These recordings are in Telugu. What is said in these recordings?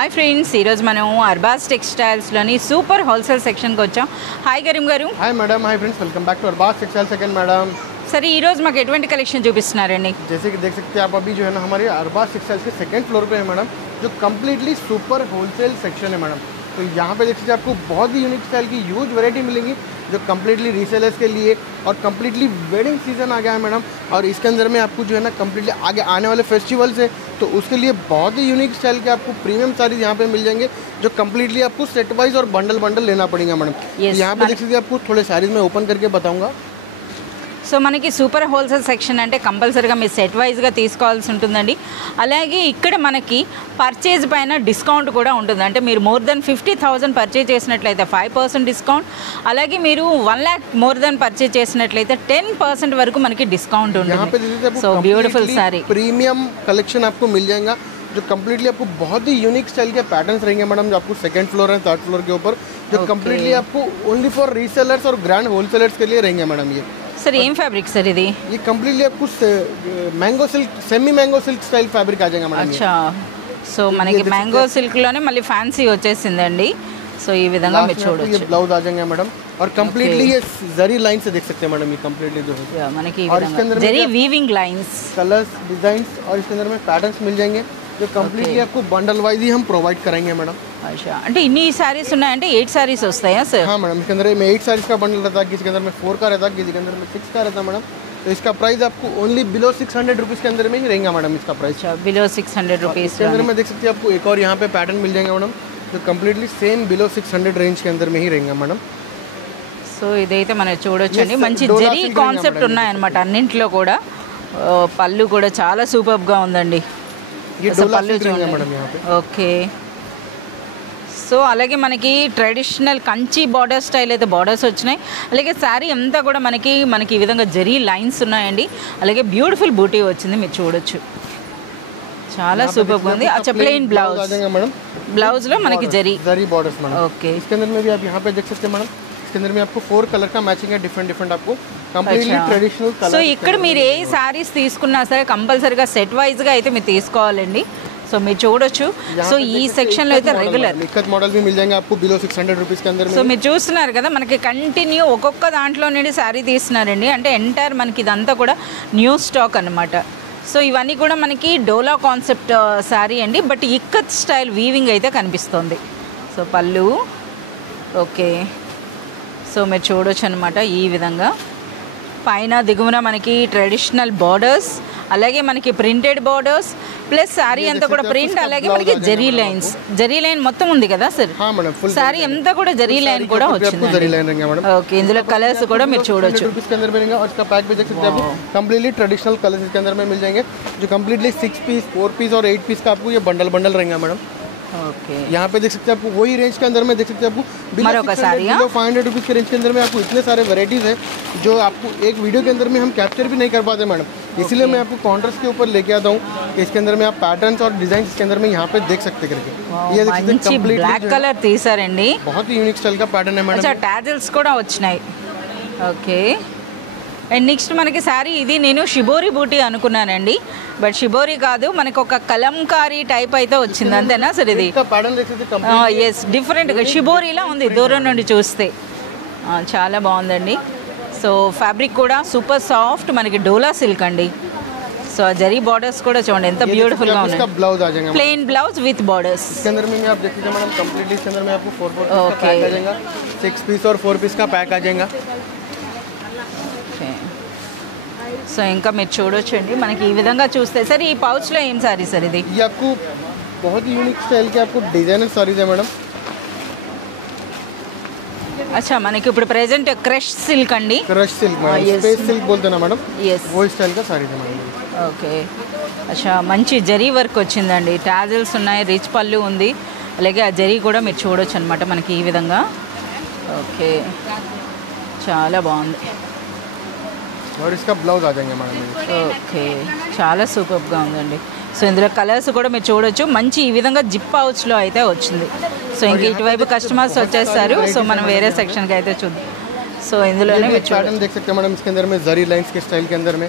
హాయ్ ఫ్రెండ్స్, ఈరోజు మనం అర్బాస్ టెక్స్టైల్స్లోని సూపర్ హోల్సేల్ సెక్షన్కి వచ్చాం. Hi Karim garu. Hi madam. Hi friends, welcome back to Arbaz textile second madam. సరే, ఈరోజు మాకు ఎటువంటి కలెక్షన్ చూపిస్తున్నారండి? जैसे कि देख सकते हैं आप अभी जो है ना हमारे अरबाज टेक्सटाइल्स के सेकंड फ्लोर पे है मैडम, जो कम्प्लीटली सुपर होलसेल सेक्शन है मैडम. तो यहाँ पे देख सकते हैं आपको बहुत ही यूनिक स्टाइल की यूज वैरायटी मिलेंगी जो कम्प्लीटली रीसेलर्स के लिए, और कम्प्लीटली वेडिंग सीजन आ गया है मैडम. और इसके अंदर में आपको जो है ना कम्प्लीटली आगे आने वाले फेस्टिवल्स है, तो उसके लिए बहुत ही यूनिक स्टाइल के आपको प्रीमियम साड़ीज यहाँ पे मिल जाएंगे जो कम्प्लीटली आपको सेट वाइज और बंडल बंडल लेना पड़ेगा मैडम. यहाँ पे देख सकते हैं आपको थोड़े साड़ीज में ओपन करके बताऊँगा. సో మనకి సూపర్ హోల్సేల్ సెక్షన్ అంటే కంపల్సరీగా మీరు సెట్ వైజ్గా తీసుకోవాల్సి ఉంటుందండి. అలాగే ఇక్కడ మనకి పర్చేజ్ పైన డిస్కౌంట్ కూడా ఉంటుంది. అంటే మీరు మోర్ దెన్ 50,000 పర్చేజ్ చేసినట్లయితే 5% డిస్కౌంట్, అలాగే మీరు 1 लाख మోర్ దెన్ పర్చేజ్ చేసినట్లయితే 10% వరకు మనకి డిస్కౌంట్ ఉంటుంది. So beautiful sorry premium collection आपको मिल जाएगा जो कम्प्लीटली आपको बहुत ही यूनिक स्टाइल के पैटर्न्स रहेंगे मैडम, जो आपको सेकंड फ्लोर है, थर्ड फ्लोर के ऊपर, जो कम्प्लीटली आपको ओनली फॉर रीसेलर्स और ग्रैंड होलसेलर्स के लिए रहेंगे मैडम. ये सर ఏం ఫ్యాబ్రిక్ సార్ ఇది? ये कम्प्लीटली आपको mango silk, semi mango silk style fabric आ जाएगा मैडम. अच्छा, సో మనకి మ్యాంగో సిల్క్ లోనే మళ్ళీ ఫ్యాన్సీ వచ్చేసిందండి. సో ఈ విధంగా మీరు చూడొచ్చు. ये ब्लाउज आ जाएंगे मैडम, और कम्प्लीटली ये जरी लाइन से देख सकते हैं मैडम. ये कम्प्लीटली जो है మనకి जरी वीविंग लाइंस, कलर्स, डिजाइंस, और इसके अंदर में पैटर्न्स मिल जाएंगे जो कम्प्लीटली आपको बंडल वाइज ही हम प्रोवाइड करेंगे मैडम. अच्छा, అంటే ఇన్ని సారీస్ ఉన్నాయంటే 8 సారీస్ వస్తాయా సార్? हाँ मैडम, इसके अंदर में 8 साड़ीज का बंडल रहता है, किसी के अंदर में 4 का रहता है, किसी के अंदर में 6 का रहता है मैडम. तो इसका प्राइस आपको ओनली बिलो 600 रुपीज़ के अंदर में ही रहेगा मैडम इसका प्राइस. अच्छा, बिलो 600 रुपीज़ इसके अंदर में देख सकते हैं आपको एक और यहाँ पे पैटर्न मिल जाएगा मैडम, जो कम्प्लीटली सेम बिलो 600 रेंज के अंदर में ही रहेगा मैडम. సో ఇదైతే మనం చూడొచ్చండి. మంచి జరీ కాన్సెప్ట్ ఉన్నాయన్నమాట అన్నింటిలో కూడా. పళ్ళు కూడా చాలా సూపర్గా ఉందండి. పళ్ళు చూడండి. ఓకే, సో అలాగే మనకి ట్రెడిషనల్ కంచి బార్డర్ స్టైల్ అయితే బార్డర్స్ వచ్చినాయి. అలాగే శారీ అంతా కూడా మనకి ఈ విధంగా జరీ లైన్స్ ఉన్నాయండి. అలాగే బ్యూటిఫుల్ బూటీ వచ్చింది, మీరు చూడొచ్చు. చాలా సూపర్గా ఉంది. अच्छा, प्लेन ब्लाउज मैडम, ब्लाउज లో మనకి జరీ बॉर्डर्स मैडम. ओके, इसके अंदर में भी आप यहाँ पे देख सकते हैं मैडम, इसके अंदर में आपको 4 कलर का मैचिंग है, डिफरेंट आपको कंप्लीटली ट्रेडिशनल कलर. సో ఇక్కడ మీరు ఏ సారీస్ తీసుకున్నా సరే కంపల్సరీగా సెట్ వైజ్ గా అయితే మీరు తీసుకోవాలండి. సో మీరు చూడొచ్చు. సో ఈ సెక్షన్ లో అయితే రెగ్యులర్ लिखत मॉडल भी मिल जाएंगे आपको बिलो 600 रुपीज़ के अंदर में. సో మీరు చూస్తున్నారు కదా, మనకి కంటిన్యూ ఒక్కొక్క దాంట్లో నుండి శారీ తీస్తున్నారండి. అంటే ఎంటైర్ మనకి ఇదంతా కూడా న్యూ స్టాక్ అన్నమాట. సో ఇవన్నీ కూడా మనకి డోలా కాన్సెప్ట్ శారీ అండి, బట్ ఇక్కత్ స్టైల్ వీవింగ్ అయితే కనిపిస్తుంది. సో పళ్ళు ఓకే, సో మీరు చూడొచ్చు అనమాట. ఈ విధంగా పైన దిగువన మనకి ట్రెడిషనల్ బార్డర్స్, అలాగే మనకి ప్రింటెడ్ బార్డర్స్, ప్లస్ శారీ అంతా కూడా ప్రింట్, అలాగే మనకి జరీ లైన్స్, జరీ లైన్ మొత్తం ఉంది కదా సార్? శారీ అంతా కూడా జరీ లైన్ కూడా వచ్చింది. ఓకే, ఇందులో కలర్స్ కూడా మీరు చూడొచ్చు. कंप्लीटली ट्रेडिशनल कलर्स इसके अंदर में मिल जाएंगे, जो कम्प्लीटली 6 पीस, 4 पीस और 8 पीस का आपको ये बंडल रहेंगे मैडम. ओके, यहाँ पे देख सकते हैं आपको वही रेंज के अंदर में देख सकते हैं आपको बिलो 500 रुपीज़ के रेंज के अंदर में आपको इतने सारे वैरायटीज़ हैं जो आपको एक वीडियो के अंदर में हम कैप्चर भी नहीं कर पाते मैडम. इसीलिए मैं आपको काउंटर्स के ऊपर लेके आता हूँ कि इसके अंदर में आप पैटर्न्स और डिजाइन इसके अंदर में यहाँ पे देख सकते करके. ये ब्लैक कलर తీసారండి, बहुत ही यूनिक स्टाइल का पैटर्न है मैडम. अच्छा, టాజిల్స్ కూడా వచ్చినాయి. ఓకే, అండ్ నెక్స్ట్ మనకి శారీ ఇది నేను షిబోరి బూటీ అనుకున్నానండి, బట్ షిబోరి కాదు, మనకి ఒక కలంకారీ టైప్ అయితే వచ్చింది, అంతేనా సార్? ఇది ఎస్, డిఫరెంట్గా షిబోరిలా ఉంది దూరం నుండి చూస్తే. చాలా బాగుందండి. సో ఫ్యాబ్రిక్ కూడా సూపర్ సాఫ్ట్, మనకి డోలా సిల్క్ అండి. సో ఆ జరీ బార్డర్స్ కూడా చూడండి ఎంత బ్యూటిఫుల్ గా ఉన్నాయి. ब्लाउज आ जाएगा, प्लेन ब्लाउज विथ बॉर्डर्स. इसके अंदर में आप देख लीजिए मैडम, कंप्लीटली इसके अंदर में आपको 4 पीस का पैक आ जाएगा, 6 पीस और 4 पीस का पैक आ जाएगा. సో ఇంకా మీరు చూడొచ్చండి, మనకి ఈ విధంగా చూస్తే సార్ ఈ పౌచ్లో ఏం సారీ సార్ ఇది? ये आपको बहुत ही यूनिक स्टाइल के आपको डिजाइनर साड़ीज है मैडम. अच्छा, మనకి ఇప్పుడు ప్రెజెంట్ క్రష్ సిల్క్ అండి, క్రష్ సిల్క్, స్పేస్ సిల్క్ बोलते हैं ना मैडम. yes, वो स्टाइल का साड़ी है मैडम. ఓకే, అచ్చా, మంచి జరీ వర్క్ వచ్చిందండి, టాజిల్స్ ఉన్నాయి, రిచ్ పళ్ళు ఉంది, అలాగే ఆ జరీ కూడా మీరు చూడొచ్చు అనమాట మనకి ఈ విధంగా. ఓకే, చాలా బాగుంది. और इसका ब्लाउज आ जाएंगे मैडम. ఓకే, చాలా సూపర్గా ఉందండి. సో ఇందులో కలర్స్ కూడా మీరు చూడొచ్చు. మంచి ఈ విధంగా జిప్ పౌచ్లో అయితే వచ్చింది. సో ఇంక ఇటువైపు కస్టమర్స్ వచ్చేస్తారు. సో మనం వేరే సెక్షన్కి అయితే చూద్దాం. సో ఇందులోనే మీరు पैटर्न देख सकते हैं मैडम, इसके अंदर में जरी लाइंस के स्टाइल के अंदर में,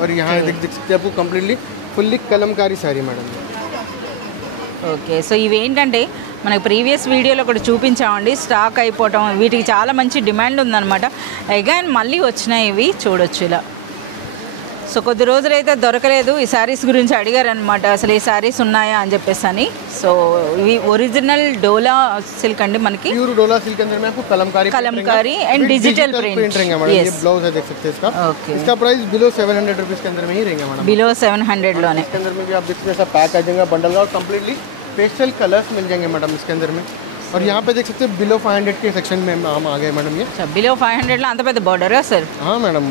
और यहाँ देख सकते हैं आपको completely fully Kalamkari sari madam. Okay, so ఇవి ఏంటంటే మనకు ప్రీవియస్ వీడియోలో కూడా చూపించామండి, స్టాక్ అయిపోవటం, వీటికి చాలా మంచి డిమాండ్ ఉందన్నమాట. అగైన్ మళ్ళీ వచ్చినాయి ఇవి చూడొచ్చు ఇలా. సో కొద్ది రోజులైతే దొరకలేదు, ఈ శారీస్ గురించి అడిగారనమాట, అసలు ఈ శారీస్ ఉన్నాయా అని చెప్పేసి అని. సో ఇవి ఒరిజినల్ డోలా సిల్క్ అండి, మనకి प्योर डोला सिल्क के अंदर में आपको कलमकारी एंड डिजिटल प्रिंट रहेगा मैडम। ये ब्लाउज है, देख सकते हैं इसका। ओके, इसका प्राइस बिलो 700 रुपीज के अंदर में ही रहेगा मैडम। बिलो 700 लोने इसके अंदर में भी आप देख सकते हैं, ऐसा पैक आ जाएगा बंडल का, और कंप्लीटली पेस्टल कलर्स मिल जाएंगे मैडम इसके अंदर में। और यहाँ पे देख सकते हैं बिलो 500 के सेक्शन में हम आ गए मैडम। ये अच्छा, बिलो 500 లో అంత పెద్ద బార్డర్ సార్? हाँ मैडम,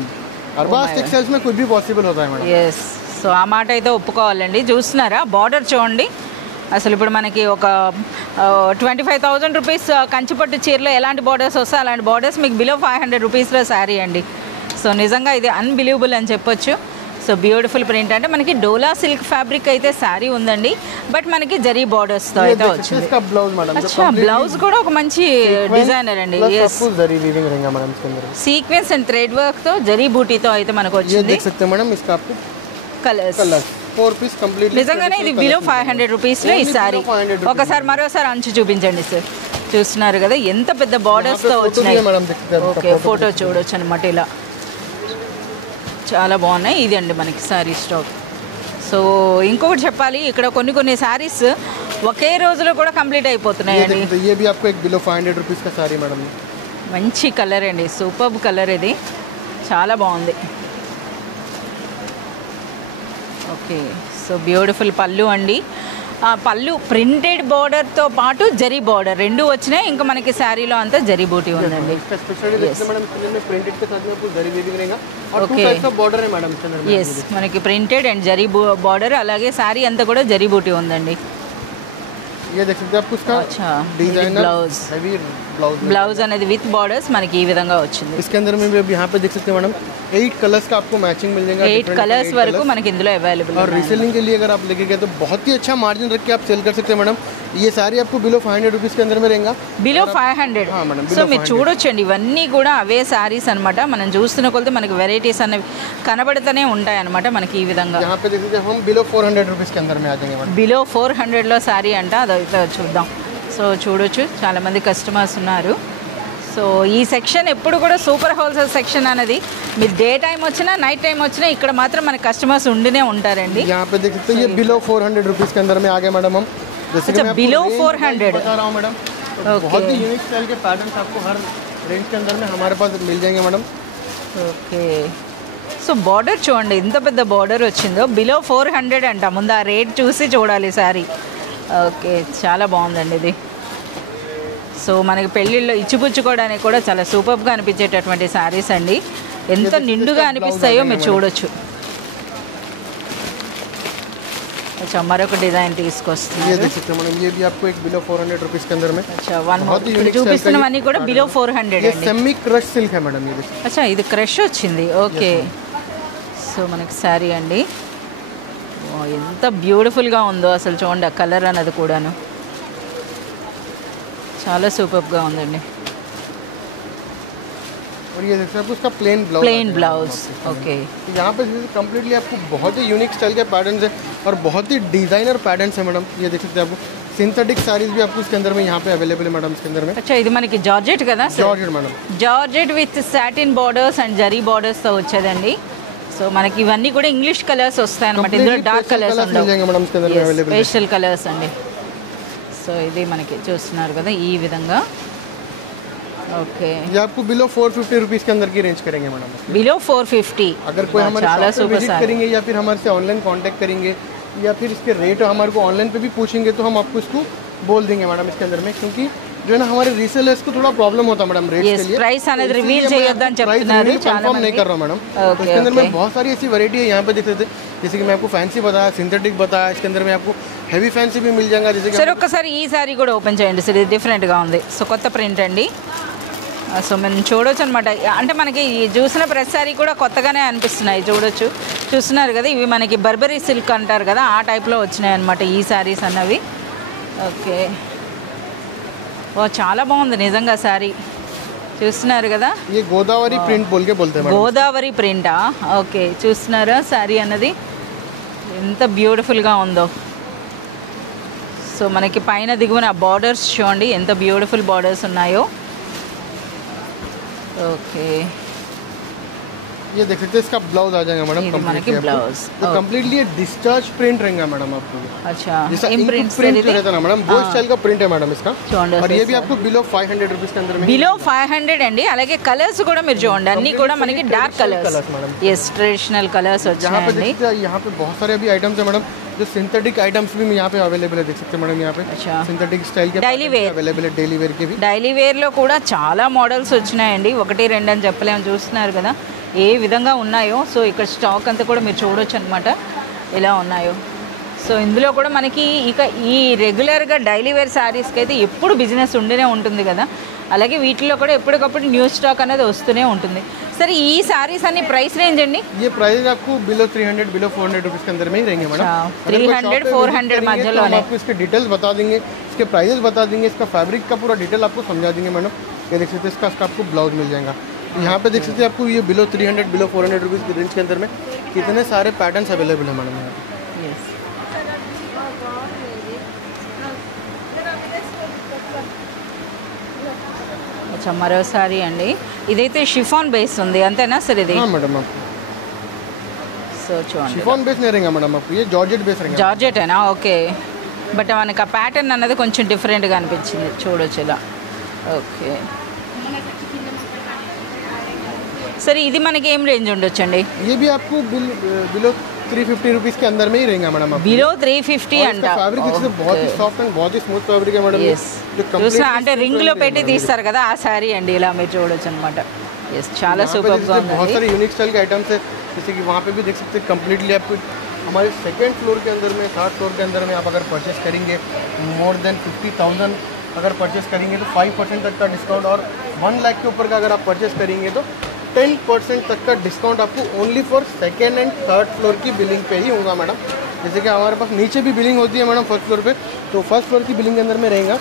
अरबाज टेक्सटाइल्स में कुछ भी पॉसिबल होता है मैडम। ఎస్, సో ఆ మాట అయితే ఒప్పుకోవాలండి. చూస్తున్నారా బార్డర్ చూడండి, అసలు ఇప్పుడు మనకి ఒక 25,000 రూపీస్ కంచిపట్టు చీరలో ఎలాంటి బార్డర్స్ వస్తాయి అలాంటి బార్డర్స్ మీకు బిలో 500 రూపీస్లో శారీ అండి. సో నిజంగా ఇది అన్బిలీవబుల్ అని చెప్పొచ్చు. సో బ్యూటిఫుల్ ప్రింట్, అంటే మనకి డోలా సిల్క్ ఫ్యాబ్రిక్ అయితే శారీ ఉందండి, బట్ మనకి జరీ బార్డర్స్తో అయితే వచ్చింది. అచ్చా, బ్లౌజ్ కూడా ఒక మంచి డిజైనర్ అండి. సీక్వెన్స్ అండ్ థ్రెడ్ వర్క్తో జరీ బూటీతో అయితే మనకు వచ్చింది. Colours 4 piece complete. నిజంగానే ఇది బిలో 500 రూపీస్లో ఈ శారీ. ఒకసారి మరోసారి అంచు చూపించండి సార్. చూస్తున్నారు కదా ఎంత పెద్ద బార్డర్స్తో వచ్చినాయి. ఓకే, ఫోటో చూడొచ్చు అనమాట ఇలా, చాలా బాగున్నాయి. ఇది అండి మనకి శారీ స్టాక్. సో ఇంకొకటి చెప్పాలి, ఇక్కడ కొన్ని శారీస్ ఒకే రోజులో కూడా కంప్లీట్ అయిపోతున్నాయండి. మంచి కలర్ అండి, సూపర్బ్ కలర్, ఇది చాలా బాగుంది. ఓకే, సో బ్యూటిఫుల్ పళ్ళు అండి. పళ్ళు ప్రింటెడ్ బార్డర్తో పాటు జరీ బార్డర్ రెండు వచ్చినాయి. ఇంకా మనకి శారీలో అంతా జరీ బూటీ ఉందండి. ఎస్, మనకి ప్రింటెడ్ అండ్ జరీ బార్డర్, అలాగే శారీ అంతా కూడా జరీ బూటీ ఉందండి. ये देख सकते हैं आपको इसका डिजाइनर ब्लाउज, हेवी ब्लाउज అనేది విత్ బార్డర్స్ మనకి ఈ విధంగా వచ్చింది. इसके अंदर में भी अब यहाँ पे देख सकते हैं मैडम 8 कलर्स का आपको मैचिंग मिल जाएगा। 8 कलर्स वరకు మనకి ఇందులో అవైలబుల్ और रीसेलिंग के लिए अगर आप लेके गए तो बहुत ही अच्छा मार्जिन रख के आप सेल कर सकते हैं मैडम। ये सारी आपको बिलो 500 रुपीस के अंदर में रहेगा, బిలో 500. हाँ मैडम, సో మీరు చూడొచ్చండి, ఇవన్నీ కూడా అవే శారీస్ అనమాట. మనం చూస్తున్న కొలది మనకి వెరైటీస్ అనేవి కనబడుతూనే ఉంటాయి అనమాట మనకి ఈ విధంగా. यहाँ पे देख सकते हैं हम बिलो 400 रुपीस के अंदर में आ जाएंगे मैडम। బిలో 400లో శారీ అంట, అదైతే చూద్దాం. సో చూడొచ్చు, చాలామంది కస్టమర్స్ ఉన్నారు. సో ఈ సెక్షన్ ఎప్పుడు కూడా సూపర్ హోల్సేల్ సెక్షన్ అనేది మీరు డే టైం వచ్చినా నైట్ టైం వచ్చినా ఇక్కడ మాత్రం మన కస్టమర్స్ ఉండినే ఉంటారండి. यहाँ पे देख सकते हैं ये बिलो 400 रुपीस के अंदर में आ गए मैडम हम। जैसे कि मैं बिलो 400 बता रहा हूँ मैडम, बहुत ही यूनिक स्टाइल के पैटर्न्स आपको हर रेंज के अंदर में हमारे पास मिल जाएंगे मैडम। ఓకే, సో బార్డర్ చూడండి ఎంత పెద్ద బార్డర్ వచ్చిందో. బిలో 400 అంట, ముందు ఆ రేట్ చూసి చూడాలి శారీ. ఓకే, చాలా బాగుందండి ఇది. సో మనకి పెళ్ళిళ్ళలో ఇచ్చిపుచ్చుకోవడానికి కూడా చాలా సూపర్గా అనిపించేటటువంటి శారీస్ అండి, ఎంత నిండుగా అనిపిస్తాయో మీరు చూడొచ్చు. अच्छा, మరొక డిజైన్ తీసుకొస్తున్నారు. ये देख सकते हैं मैडम, ये भी आपको एक बिलो 400 रुपीस के अंदर में। अच्छा, वन मोर చూపిస్తున్నవన్నీ కూడా బిలో 400 ये అండి. सेमी क्रश सिल्क है मैडम। ये देखिए, అచ్చా, ఇది క్రష్ వచ్చింది. ఓకే, సో మనకి శారీ అండి. ఎంత బ్యూటిఫుల్గా ఉందో అసలు చూడండి, ఆ కలర్ అన్నది కూడాను చాలా సూపర్గా ఉందండి. और ये देखते हैं आपको उसका प्लेन ब्लाउज। ओके, यहाँ पे कम्प्लीटली आपको बहुत ही यूनिक स्टाइल के पैटर्न्स है और बहुत ही डिजाइनर पैटर्न्स है मैडम। ये देख सकते हैं आपको सिंथेटिक साड़ीज भी आपको इसके अंदर में यहाँ पे अवेलेबल है मैडम। इसके अंदर में अच्छा, ఇది మనకి జార్జెట్ కదా sir? Georgette madam, georgette with satin borders and zari బార్డర్స్తో వచ్చేదండి. సో మనకి ఇవన్నీ కూడా ఇంగ్లీష్ కలర్స్ వస్తాయి అనమాట, ఇందులో డార్క్ కలర్స్ ఉండవు, పేస్టల్ కలర్స్ అండి. సో ఇది మనకి చూస్తున్నారు కదా ఈ విధంగా. ओके, ये आपको बिलो 450 रुपीस के अंदर की रेंज करेंगे मैडम। बिलो 450। अगर कोई हमारे शॉप पे विजिट करेंगे या फिर हमारे से ऑनलाइन कांटेक्ट करेंगे या फिर इसके रेट हमारे को ऑनलाइन पे भी पूछेंगे तो हम आपको इसको बोल देंगे मैडम इसके अंदर में, क्योंकि जो है ना हमारे रीसेलर्स को थोड़ा प्रॉब्लम होता है मैडम रेट के लिए। प्राइस అనేది రివీల్ చేయొద్దని చెప్తున్నారు చాలా మంది, नहीं कर रहा हूं मैडम। तो इसके अंदर में बहुत सारी ऐसी वैरायटी है यहाँ पे देख सकते हैं, जैसे कि मैं आपको फैंसी बताया, सिंथेटिक बताया, इसके अंदर में आपको हेवी फैंसी भी मिल जाएगा। जैसे कि सर ఒక్కసారి ఈ సారీ కూడా ఓపెన్ చేయండి సార్, ఇది డిఫరెంట్ గా ఉంది. సో కొత్త ప్రింట్ అండి. సో మనం చూడొచ్చు అనమాట, అంటే మనకి చూసిన ప్రతి సారీ కూడా కొత్తగానే అనిపిస్తున్నాయి. చూస్తున్నారు కదా, ఇవి మనకి బర్బరీ సిల్క్ అంటారు కదా, ఆ టైప్లో వచ్చినాయి అనమాట ఈ శారీస్ అన్నవి. ఓకే, ఓ చాలా బాగుంది నిజంగా శారీ. చూస్తున్నారు కదా, గోదావరి ప్రింట్ బోల్కే బోల్తే మేడం. గోదావరి ప్రింటా? ఓకే, చూస్తున్నారా శారీ అన్నది ఎంత బ్యూటిఫుల్గా ఉందో. సో మనకి పైన దిగువన బార్డర్స్ చూడండి ఎంత బ్యూటిఫుల్ బార్డర్స్ ఉన్నాయో. ఓకే, ये देख सकते हैं इसका ब्लाउज आ जाएगा मैडम. ఇది మనకి బ్లౌజ్. तो कंप्लीटली ये डिस्चार्ज प्रिंट रहेगा मैडम आपको. अच्छा, जैसा इम्प्रिंट प्रिंट रहता है ना मैडम, वो स्टाइल का प्रिंट है मैडम इसका. చూడండి. और ये भी आपको बिलो 500 रुपीस के अंदर में. బిలో 500 అండి. అలాగే కలర్స్ కూడా మీరు చూడండి అన్నీ కూడా మనకి dark colours. Yes, traditional colours यहाँ पे వచ్చాయండి. देख सकते हैं, यहाँ पे बहुत सारे अभी आइटम्स है मैडम. जो सिंथेटिक आइटम्स भी यहाँ पे अवेलेबल है, देख सकते हैं मैडम. यहाँ पे अच्छा, सिंथेटिक स्टाइल के Daily wear. अवेलेबल है, डेली वेयर के भी. డైలీ వేర్లో కూడా చాలా మోడల్స్ వచ్చినాయండి. ఒకటి రెండు అని చెప్పలేము, చూస్తున్నారు కదా ఏ విధంగా ఉన్నాయో. సో ఇక్కడ స్టాక్ అంతా కూడా మీరు చూడొచ్చు అనమాట ఎలా ఉన్నాయో. సో ఇందులో కూడా మనకి ఇక ఈ రెగ్యులర్గా డైలీ వేర్ శారీస్కి అయితే ఎప్పుడు బిజినెస్ ఉంటూనే ఉంటుంది కదా, అలాగే వీటిలో కూడా ఎప్పటికప్పుడు న్యూ స్టాక్ అనేది వస్తూనే ఉంటుంది. సరే, ఈ శారీస్ అన్ని ప్రైస్ రేంజ్ అండి? ये प्राइस आपको बिलो 300 बिलो 400 रुपीस के अंदर में ही रहेंगे मैडम. अच्छा, 300 400 मध्य हम आपको इसके डिटेल्स बता देंगे, इसके प्राइसेस बता देंगे, इसका फैब्रिक का पूरा डिटेल आपको समझा देंगे मैडम. ये देख सकते हैं, इसका आपको ब्लाउज मिल जाएगा. यहाँ पे देख सकते हैं आपको ये बिलो 300 बिलो 400 रुपीज़ के रेंज के अंदर में कितने सारे पैटर्न्स अवेलेबल है मैडम यहाँ पे. అచ్చా, మరోసారి అండి ఇదైతే షిఫాన్ బేస్ ఉంది అంతేనా సార్? ఇది हाँ मैडम, आपको సో చూడండి, शिफॉन बेस नहीं रहेगा मैडम, आपको ये जॉर्जेट बेस रहेगा. జార్జెటేనా? ఓకే, బట్ మనకి ఆ ప్యాటర్న్ అన్నది కొంచెం డిఫరెంట్గా అనిపించింది, చూడొచ్చు ఇలా. ఓకే, సరే ఇది మనకి ఏం రేంజ్ ఉండొచ్చండి? ये भी आपको बिलो 350 रुपीज़ के अंदर में ही रहेगा मैडम. आपको బిలో 350 అంట. फैब्रिक बहुत ही सॉफ्ट एंड बहुत ही स्मूथ फैब्रिक है मैडम. ఎస్, చూసా అంటే రింగ్లో పెట్టి తీస్తారు కదా ఆ శారీ అండి, ఇలా మీరు చూడొచ్చు అనమాట. ఎస్, చాలా సూపర్గా बहुत ఉంది. सारे यूनिक स्टाइल के आइटम्स है, जैसे कि वहाँ पे भी देख सकते हैं. कम्प्लीटली आपको हमारे सेकेंड फ्लोर के अंदर में, थर्ड फ्लोर के अंदर में आप अगर परचेस करेंगे मोर देन 50,000 अगर परचेस करेंगे तो 5% तक का डिस्काउंट, और 1 लाख के ऊपर का अगर आप परचेस करेंगे तो 10% तक का डिस्काउंट आपको only for second and third floor की बिलिंग पे ही होगा मैडम. जैसे कि हमारे पास नीचे भी बिलिंग होती है मैडम फर्स्ट फ्लोर पे, तो फर्स्ट फ्लोर की बिलिंग के अंदर में रहेगा.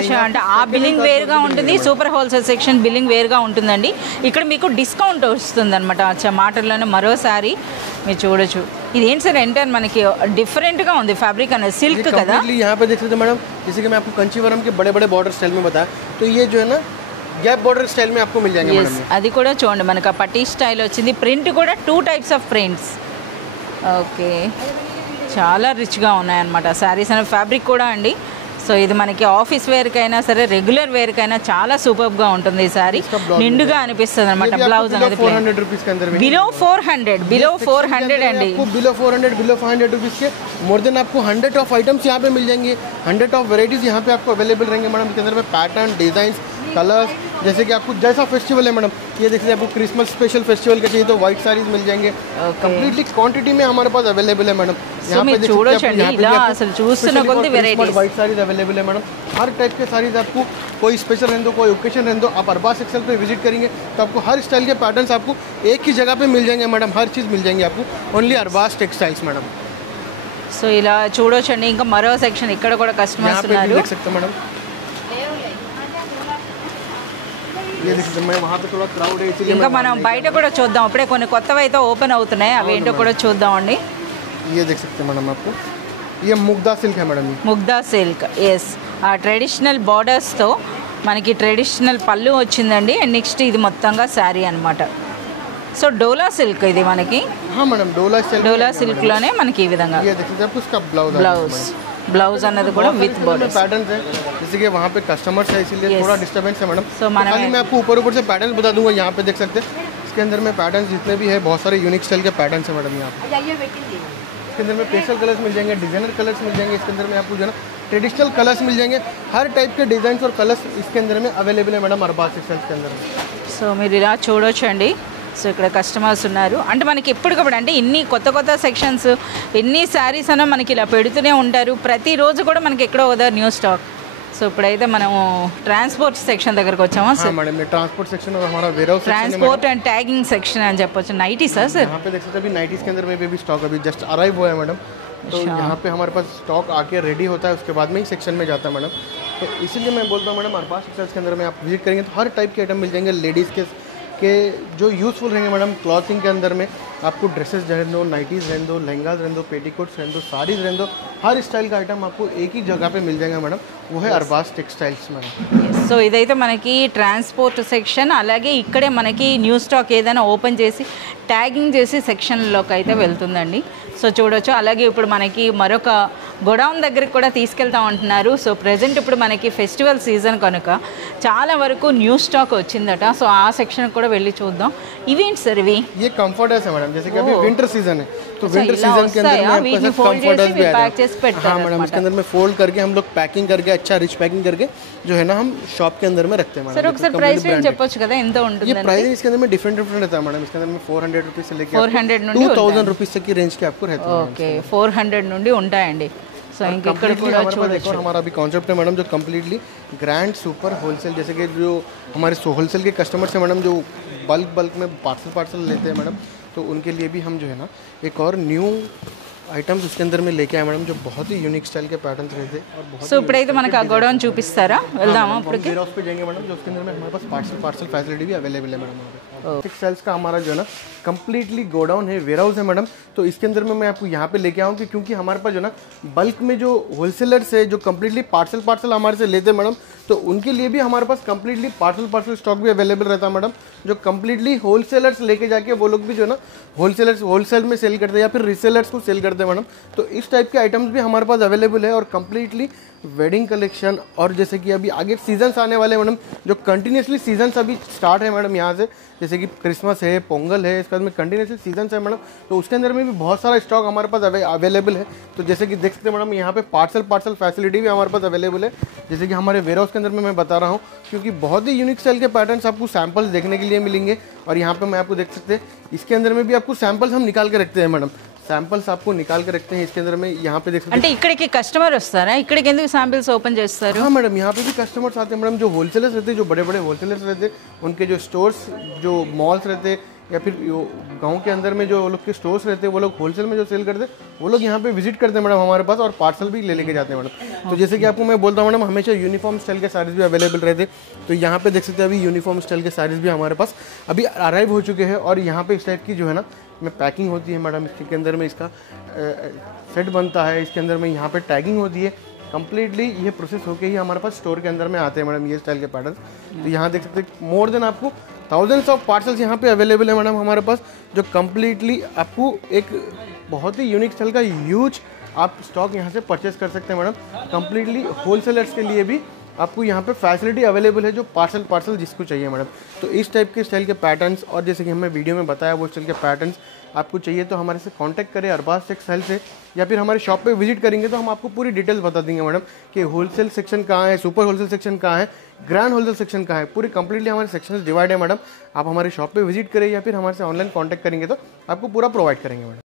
అచ్చా, అంటే ఆ బిల్లింగ్ వేరుగా ఉంటుంది, సూపర్ హోల్సేల్ సెక్షన్ బిల్లింగ్ వేరుగా ఉంటుందండి. ఇక్కడ మీకు డిస్కౌంట్ వస్తుంది అనమాట. అచ్చా, మాటల్లోనే మరోసారి మీరు చూడొచ్చు. ఇది ఏంటి సార్, ఎంటర్ మనకి డిఫరెంట్గా ఉంది ఫ్యాబ్రిక్ అనేది, సిల్క్ కదా. यहाँ पे देख सकते हैं मैडम, जैसे कि मैं आपको कंचीवरम के बड़े बड़े बॉर्डर स्टाइल में बताया, तो ये जो है ना गैप बॉर्डर स्टाइल में आपको मिल जाएंगे ఎస్, मैडम. అది కూడా చూడండి మనకి ఆ పట్టీ స్టైల్ వచ్చింది. ప్రింట్ కూడా 2 టైప్స్ ఆఫ్ ప్రింట్స్. ఓకే, చాలా రిచ్గా ఉన్నాయన్నమాట శారీస్ అనే ఫ్యాబ్రిక్ కూడా అండి. సో ఇది మనకి ఆఫీస్ వేర్కైనా సరే రెగ్యులర్ వేర్కైనా చాలా సూపర్గా ఉంటుంది. ఈ శారీ నిండుగా అనిపిస్తుంది అనమాట. బ్లౌజ్ అనేది 400 रुपीज़ के अंदर में బిలో 400 అండి. आपको बिलो 400 बिलो 500 रुपीज़ के मोर देन आपको 100 ऑफ आइटम्स यहाँ पे मिल जाएंगे. 100 ऑफ वेराइटीज़ यहाँ पे आपको अवेलेबल रहेंगे मैडम. इसके अंदर में पैटर्न, डिज़ाइंस, कलर्स, जैसे कि आपको जैसा फेस्टिवल है मैडम, ये देखिए आपको क्रिसमस स्पेशल फेस्टिवल के चाहिए तो व्हाइट साड़ीज मिल जाएंगे. कंप्लीटली क्वांटिटी में हमारे पास अवेलेबल है मैडम. यहाँ पे देख सकते हैं, ఇలా అసలు చూస్తున్న కొద్ది వెరైటీస్. व्हाइट साड़ीज अवेलेबल है मैडम. हर टाइप के साड़ीज आपको, कोई स्पेशल रहने दो, कोई ओकेशन रहने दो, आप अरबाज एक्सेल पे विजिट करेंगे तो आपको हर स्टाइल के पैटर्न्स आपको एक ही जगह पे मिल जाएंगे मैडम. हर चीज़ मिल जाएंगे आपको only Arbaz textiles madam. So ఇలా చూడొచ్చండి. ఇంకా మరో సెక్షన్ ఇక్కడ కూడా కస్టమర్స్ यहाँ पे भी ఉన్నారు. देख सकते हैं मैडम. ये देख सकते हैं, मैं वहाँ पे थोड़ा क्राउड है इसीलिए ఇంకా మనం బయట కూడా చూద్దాం. అప్పుడే కొన్ని కొత్తవి అయితే ఓపెన్ అవుతున్నాయి, అవి ఏంటో కూడా చూద్దామండి. ये देख सकते हैं मैडम. आपको ये मुग्धा सिल्क है मैडम. ముగ్దా సిల్క్, ఎస్, ఆ ట్రెడిషనల్ బార్డర్స్తో మనకి ట్రెడిషనల్ పళ్ళు వచ్చిందండి. అండ్ నెక్స్ట్ ఇది మొత్తంగా శారీ అనమాట. సో డోలా సిల్క్ ఇది మనకి. हाँ मैडम, डोला సిల్క్లోనే మనకి ఈ విధంగా ये देख सकते हैं आपको इसका బ్లౌజ్ అన్నది కూడా విత్ బోర్డర్. पैटर्न है, जैसे कि वहाँ पे कस्टमर्स है इसीलिए Yes. थोड़ा डिस्टर्बेंस है मैडम. So, खाली मैं आपको ऊपर से पैटर्न बता दूंगा. यहाँ पे देख सकते हैं इसके अंदर में पैटर्न जितने भी है बहुत सारे यूनिक स्टाइल के पैटर्न है मैडम. यहाँ पे इसके अंदर में पेस्टल कलर्स मिल जाएंगे, डिजाइनर कलर्स मिल जाएंगे. इसके अंदर में आपको जो है ना ट्रेडिशनल कलर्स मिल जाएंगे. हर टाइप के डिजाइन और कलर्स इसके अंदर में अवेलेबल है मैडम अरबाज टेक्सटाइल्स के अंदर में. సో మీరు ఇలా చూడొచ్చండి. సో ఇక్కడ కస్టమర్స్ ఉన్నారు. అంటే మనకి ఎప్పటికప్పుడు అంటే ఇన్ని కొత్త కొత్త సెక్షన్స్, ఎన్ని శారీస్ అన్నా మనకి ఇలా పెడుతూనే ఉంటారు. ప్రతిరోజు కూడా మనకి ఎక్కడో ఒక న్యూ స్టాక్. సో ఇప్పుడైతే మనం ట్రాన్స్పోర్ట్ సెక్షన్ దగ్గరకు వచ్చామా సార్? मैडम ये ट्रांसपोर्ट सेक्शन और हमारा warehouse transport and tagging section అని చెప్పొచ్చు. నైటీ సార్ సార్ यहाँ पे देख सकते हैं अभी 90s के अंदर में भी स्टॉक अभी जस्ट अराइव हुआ है मैडम. तो यहाँ पे हमारे पास स्टॉक आके रेडी होता है, उसके बाद में ही सेक्शन में जाता है मैडम. तो इसीलिए मैं बोलता हूँ मैडम अरबाज टेक्सटाइल्स के अंदर में आप विजिट करेंगे तो हर टाइप के आइटम मिल जाएंगे. लेडीज़ के जो यूज़फुल रहेंगे मैडम क्लॉथिंग के अंदर में, आपको ड्रेसेस रहने दो, नाइटीज़ रहने दो, लहंगाज रहने दो, पेटीकोट्स रहने दो, साड़ीज़ रहने दो, हर स्टाइल का आइटम आपको एक ही जगह पे मिल जाएगा मैडम, वो है अरबाज टेक्सटाइल्स मैडम। సో ఇదైతే మనకి ట్రాన్స్పోర్ట్ సెక్షన్, అలాగే ఇక్కడే మనకి న్యూ స్టాక్ ఏదైనా ఓపెన్ చేసి ట్యాగింగ్ చేసి సెక్షన్లోకి అయితే వెళ్తుందండి. సో చూడొచ్చు. అలాగే ఇప్పుడు మనకి మరొక గోడౌన్ దగ్గరికి కూడా తీసుకెళ్తా ఉంటున్నారు. సో ప్రజెంట్ ఇప్పుడు మనకి ఫెస్టివల్ సీజన్ కనుక చాలా వరకు న్యూ స్టాక్ వచ్చిందట. సో ఆ సెక్షన్ కూడా వెళ్ళి చూద్దాం. ఇవేంటి సార్ ఇవి? ये कंफर्टर्स है मैडम, जैसे कि अभी विंटर सीजन है तो विंटर सीजन के अंदर में आपके साथ कंफर्टर्स भी आ रहे हैं। हाँ मैडम, इसके अंदर में फोल्ड करके हम लोग पैकिंग करके अच्छा रिच पैकिंग करके जो है ना हम शॉप के अंदर में रखते हैं मैडम। సార్ ఒకసారి ప్రైస్ రేంజ్ చెప్పొచ్చు కదా, ఎంత ఉంటుంది? ये प्राइस इसके अंदर में डिफरेंट रहता है मैडम। इसके अंदर में 400 रुपीज़ से लेकर 400 నుండి 2000 रुपीज़ तक की रेंज के आपको रहते हैं। ఓకే, 400 నుండి ఉంటాయండి. సో ఇంకెక్కడ కూడా చూడొచ్చు. और हमारा अभी कॉन्सेप्ट है मैडम जो कम्प्लीटली ग्रैंड सुपर होलसेल, जैसे कि जो हमारे होलसेल के कस्टमर्स हैं मैडम, जो बल्क में पार्सल लेते हैं मैडम, तो उनके लिए भी हम जो है ना एक और न्यू आइटम्स उसके अंदर में लेके आए मैडम, जो बहुत ही यूनिक स्टाइल के पैटर्न्स रहते हैं और बहुत। సో ఇప్పుడైతే మనకు ఆ గోడౌన్ చూపిస్తారా? వెళ్దామా ఇప్పటికి? वेयर हाउस पे जाएंगे मैडम, जो उसके अंदर में हमारे पास पार्सल फैसिलिटी भी अवेलेबल है मैडम। टेक्सटाइल्स का हमारा जो है ना कम्प्लीटली गोडाउन है, वेयर हाउस है मैडम। तो इसके अंदर में मैं आपको यहाँ पे लेके आऊँ कि क्योंकि हमारे पास जो ना बल्क में जो होलसेलर्स है जो कम्प्लीटली पार्सल हमारे से लेते हैं मैडम, तो उनके लिए भी हमारे पास कम्प्लीटली पार्सल स्टॉक भी अवेलेबल रहता है मैडम। जो कम्प्लीटली होलसेलर्स लेके जाके वो लोग भी जो है ना होलसेल में सेल करते हैं या फिर रीसेलर्स को सेल करते हैं मैडम। तो इस टाइप के आइटम्स भी हमारे पास अवेलेबल है और कम्प्लीटली वेडिंग कलेक्शन। और जैसे कि अभी आगे सीजन्स आने वाले हैं मैडम, जो कंटिन्यूसली सीजन्स अभी स्टार्ट है मैडम यहाँ से, जैसे कि क्रिसमस है, पोंगल है, इसके बाद में कंटिन्यूसली सीजन्स है मैडम, तो उसके अंदर में भी बहुत सारा स्टॉक हमारे पास अवेलेबल है। तो जैसे कि देख सकते हैं मैडम यहाँ पे पार्सल फैसिलिटी भी हमारे पास अवेलेबल है, जैसे कि हमारे वेयर हाउस के अंदर में मैं बता रहा हूँ, क्योंकि बहुत ही यूनिक स्टाइल के पैटर्न्स आपको सैम्पल्स देखने के लिए मिलेंगे। और यहाँ पे मैं आपको देख सकते हैं इसके अंदर में भी आपको सैम्पल्स हम निकाल के रखते हैं मैडम, सैंपल्स आपको निकाल के रखते हैं इसके अंदर में। यहाँ पे देख सकते हैं అంటే ఇక్కడికి కస్టమర్ వస్తారా? ఇక్కడికి ఎందుకు శాంపిల్స్ ఓపెన్ చేస్తారు? हाँ मैडम, यहाँ पे भी कस्टमर्स आते हैं मैडम, जो होलसेलर्स रहते हैं, जो बड़े बड़े होलसेलर्स रहते हैं, उनके जो स्टोर्स, जो मॉल्स रहते हैं या फिर गांव के अंदर में जो लोग के स्टोर्स रहते हैं, वो लोग होलसेल में जो सेल करते हैं, वो लोग यहाँ पे विजिट करते हैं मैडम हमारे पास और पार्सल भी लेके जाते हैं मैडम। तो जैसे कि आपको मैं बोलता हूँ मैडम, हमेशा यूनिफॉर्म स्टाइल के साड़ीज़ भी अवेलेबल रहते हैं। तो यहाँ पे देख सकते हैं अभी यूनिफॉर्म स्टाइल के साड़ीज़ भी हमारे पास अभी अराइव हो चुके हैं। और यहाँ पे इस टाइप की जो है ना में पैकिंग होती है मैडम, इसके अंदर में इसका सेट बनता है, इसके अंदर में यहाँ पे टैगिंग होती है। कंप्लीटली ये प्रोसेस होके ही हमारे पास स्टोर के अंदर में आते हैं मैडम ये स्टाइल के पैटर्न। तो यहाँ देख सकते हैं मोर देन आपको थाउजेंड्स ऑफ पार्सल्स यहाँ पे अवेलेबल है मैडम हमारे पास, जो कंप्लीटली आपको एक बहुत ही यूनिक स्टाइल का ह्यूज आप स्टॉक यहाँ से परचेस कर सकते हैं मैडम। कंप्लीटली होलसेलर्स के लिए भी आपको यहाँ पे फैसिलिटी अवेलेबल है, जो पार्सल जिसको चाहिए मैडम। तो इस टाइप के स्टाइल के पैटर्न्स, और जैसे कि हमें वीडियो में बताया वो स्टाइल के पैटर्न्स आपको चाहिए तो हमारे से कांटेक्ट करें अरबाज टेक्सटाइल से, या फिर हमारे शॉप पे विजिट करेंगे तो हम आपको पूरी डिटेल्स बता देंगे मैडम कि होलसेल सेक्शन कहाँ है, सुपर होलसेल सेक्शन कहाँ है, ग्रैंड होलसेल सेक्शन कहाँ है। पूरी कंप्लीटली हमारे सेक्शन डिवाइड है मैडम। आप हमारे शॉप पे विजिट करें या फिर हमारे से ऑनलाइन कॉन्टैक्ट करेंगे तो आपको पूरा प्रोवाइड करेंगे मैडम।